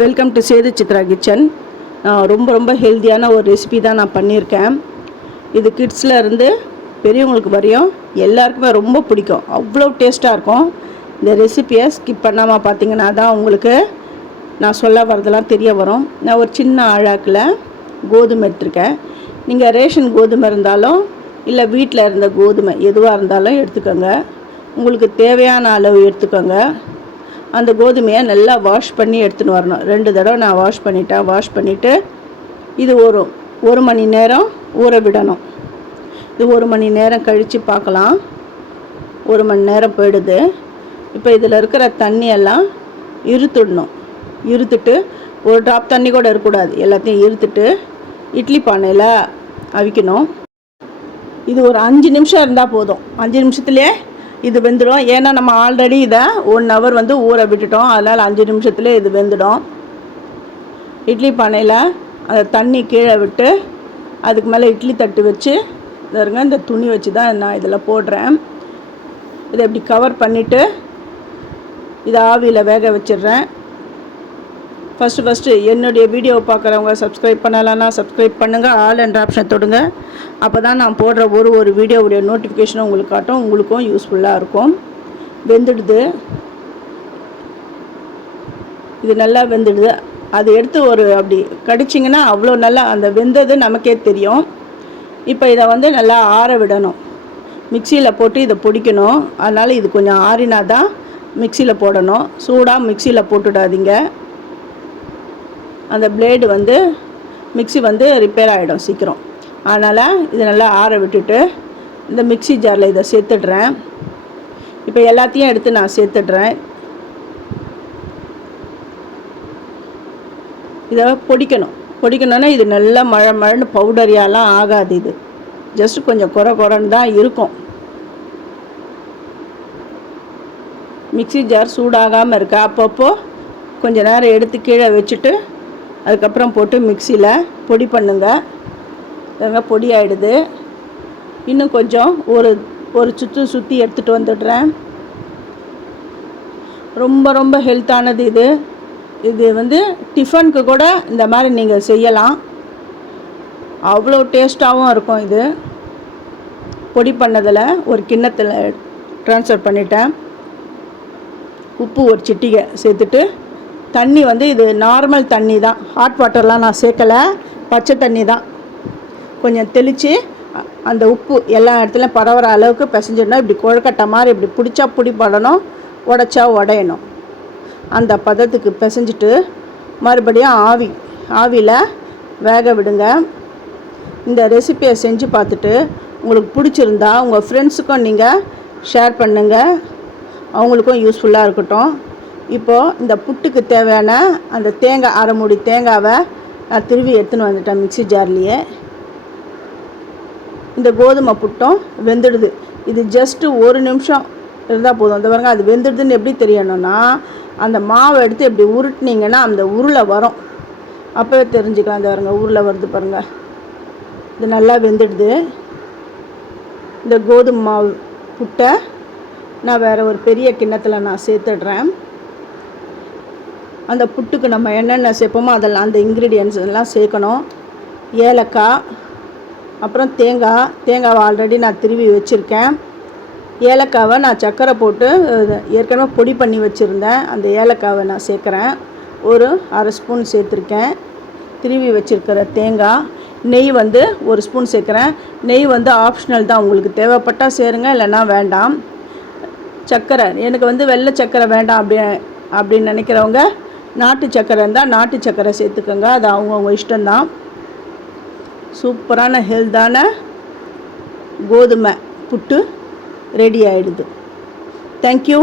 Welcome to Sethu Chitra kitchen. ரொம்ப ஹெல்த்தியான ஒரு ரெசிபி தான் நான் பண்ணியிருக்கேன். இது கிட்ஸில் இருந்து பெரியவங்களுக்கு வரையும் எல்லாருக்குமே ரொம்ப பிடிக்கும். அவ்வளோ டேஸ்ட்டாக இருக்கும். இந்த ரெசிப்பியை ஸ்கிப் பண்ணாமல் பார்த்தீங்கன்னா தான் உங்களுக்கு நான் சொல்ல வரதெல்லாம் தெரிய வரும். நான் ஒரு சின்ன அழாக்கில் கோதுமை எடுத்துருக்கேன். நீங்கள் ரேஷன் கோதுமை இருந்தாலும் இல்லை வீட்டில் இருந்த கோதுமை எதுவாக இருந்தாலும் எடுத்துக்கோங்க. உங்களுக்கு தேவையான அளவு எடுத்துக்கோங்க. அந்த கோதுமையை நல்லா வாஷ் பண்ணி எடுத்துன்னு வரணும். 2 தடவை நான் வாஷ் பண்ணிட்டேன். வாஷ் பண்ணிவிட்டு இது ஒரு மணி நேரம் ஊற விடணும். இது 1 மணி நேரம் கழித்து பார்க்கலாம். 1 மணி நேரம் போயிடுது. இப்போ இதில் இருக்கிற தண்ணியெல்லாம் இருத்துடணும். இருத்துட்டு ஒரு ட்ராப் தண்ணி கூட இருக்கக்கூடாது. எல்லாத்தையும் இருத்துட்டு இட்லி பானையில் அவிக்கணும். இது ஒரு 5 நிமிஷம் இருந்தால் போதும். 5 நிமிஷத்துலேயே இது வெந்துடும். ஏன்னா நம்ம ஆல்ரெடி இதை 1 ஹவர் ஊற விட்டுட்டோம். அதனால் 5 நிமிஷத்துலேயே இது வெந்துடும். இட்லி பானையில் அந்த தண்ணி கீழே விட்டு அதுக்கு மேலே இட்லி தட்டு வச்சு பாருங்க, இந்த துணி வச்சு தான் நான் இதில் போடுறேன். இதை இப்படி கவர் பண்ணிவிட்டு இதை ஆவியில் வேக வச்சிடுறேன். ஃபஸ்ட்டு என்னுடைய வீடியோவை பார்க்குறவங்க சப்ஸ்கிரைப் பண்ணலைன்னா சப்ஸ்கிரைப் பண்ணுங்கள். ஆல் என்ற ஆப்ஷனை தொடுங்க. அப்போ தான் நான் போடுற ஒரு வீடியோவுடைய நோட்டிஃபிகேஷனும் உங்களுக்கு காட்டும். உங்களுக்கும் யூஸ்ஃபுல்லாக இருக்கும். வெந்துடுது. இது நல்லா வெந்துடுது. அது எடுத்து அப்படி கடிச்சிங்கன்னா அவ்வளோ நல்லா அந்த வெந்தது நமக்கே தெரியும். இப்போ இதை நல்லா ஆற விடணும். மிக்சியில் போட்டு இதை பொடிக்கணும். அதனால் இது கொஞ்சம் ஆறினா தான் மிக்சியில் போடணும். சூடாக மிக்சியில் போட்டுடாதீங்க. அந்த பிளேடு மிக்சி ரிப்பேர் ஆகிடும் சீக்கிரம். அதனால் இதை நல்லா ஆற விட்டுட்டு இந்த மிக்சி ஜாரில் இதை சேர்த்துடுறேன். இப்போ எல்லாத்தையும் எடுத்து நான் சேர்த்துடுறேன். இதை பொடிக்கணுன்னா இது நல்லா மழைன்னு பவுடரியாலாம் ஆகாது. இது ஜஸ்ட் கொஞ்சம் குறைன்னு தான் இருக்கும். மிக்சி ஜார் சூடாகாமல் இருக்கா அப்பப்போ கொஞ்சம் நேரம் எடுத்து கீழே வச்சுட்டு அதுக்கப்புறம் போட்டு மிக்சியில் பொடி பண்ணுங்க. பொடி ஆகிடுது. இன்னும் கொஞ்சம் ஒரு சுற்றி எடுத்துகிட்டு வந்துடுறேன். ரொம்ப ஹெல்த்தானது இது. இது டிஃபனுக்கு கூட இந்த மாதிரி நீங்கள் செய்யலாம். அவ்வளோ டேஸ்ட்டாகவும் இருக்கும். இது பொடி பண்ணதில் ஒரு கிண்ணத்தில் ட்ரான்ஸ்ஃபர் பண்ணிட்டேன். உப்பு ஒரு சிட்டிகை சேர்த்துட்டு தண்ணி இது நார்மல் தண்ணி தான். ஹாட் வாட்டர்லாம் நான் சேர்க்கலை. பச்சை தண்ணி தான். கொஞ்சம் தெளித்து அந்த உப்பு எல்லா இடத்துலையும் பரவுற அளவுக்கு பிசைஞ்சிடணும். இப்படி கொழுக்கட்டை மாதிரி இப்படி பிடிச்சா பிடிப்படணும், உடைச்சா உடையணும். அந்த பதத்துக்கு பிசைஞ்சிட்டு மறுபடியும் ஆவியில் வேக விடுங்க. இந்த ரெசிப்பியை செஞ்சு பார்த்துட்டு உங்களுக்கு பிடிச்சிருந்தா உங்கள் ஃப்ரெண்ட்ஸுக்கும் நீங்கள் ஷேர் பண்ணுங்கள். அவங்களுக்கும் யூஸ்ஃபுல்லாக இருக்கட்டும். இப்போது இந்த புட்டுக்கு தேவையான அந்த தேங்காய் அரை மூடி தேங்காவை நான் திருவி எடுத்துன்னு வந்துட்டேன் மிக்சி ஜார்லேயே. இந்த கோதுமை புட்டும் வெந்துடுது. இது ஜஸ்ட்டு 1 நிமிஷம் இருந்தால் போதும். அந்த பாருங்க, அது வெந்துடுதுன்னு எப்படி தெரியணும்னா அந்த மாவை எடுத்து எப்படி உருட்டினீங்கன்னா அந்த உருளை வரும். அப்போவே தெரிஞ்சுக்கலாம். அந்த பாருங்க, உருளை வருது பாருங்கள். இது நல்லா வெந்துடுது. இந்த கோதுமை மாவு புட்டை நான் வேறு ஒரு பெரிய கிண்ணத்தில் நான் சேர்த்துடுறேன். அந்த புட்டுக்கு நம்ம என்னென்ன சேர்ப்போமோ அதெல்லாம் அந்த இன்க்ரீடியன்ஸ் எல்லாம் சேர்க்கணும். ஏலக்காய், அப்புறம் தேங்காவை ஆல்ரெடி நான் திருவி வச்சுருக்கேன். ஏலக்காவை நான் சர்க்கரை போட்டு ஏற்கனவே பொடி பண்ணி வச்சுருந்தேன். அந்த ஏலக்காவை நான் சேர்க்குறேன். ஒரு அரை ஸ்பூன் சேர்த்துருக்கேன். திருவி வச்சுருக்கிற தேங்காய், நெய் 1 ஸ்பூன் சேர்க்குறேன். நெய் ஆப்ஷனல் தான். உங்களுக்கு தேவைப்பட்டால் சேருங்க, இல்லைன்னா வேண்டாம். சர்க்கரை எனக்கு வெள்ளை சர்க்கரை வேண்டாம் அப்படின்னு நினைக்கிறவங்க நாட்டு சர்க்கரை இருந்தால் நாட்டு சர்க்கரை சேர்த்துக்கோங்க. அது அவங்கவுங்க இஷ்டம்தான். சூப்பரான ஹெல்த்தான கோதுமை புட்டு ரெடி ஆகிடுது. தேங்க்யூ.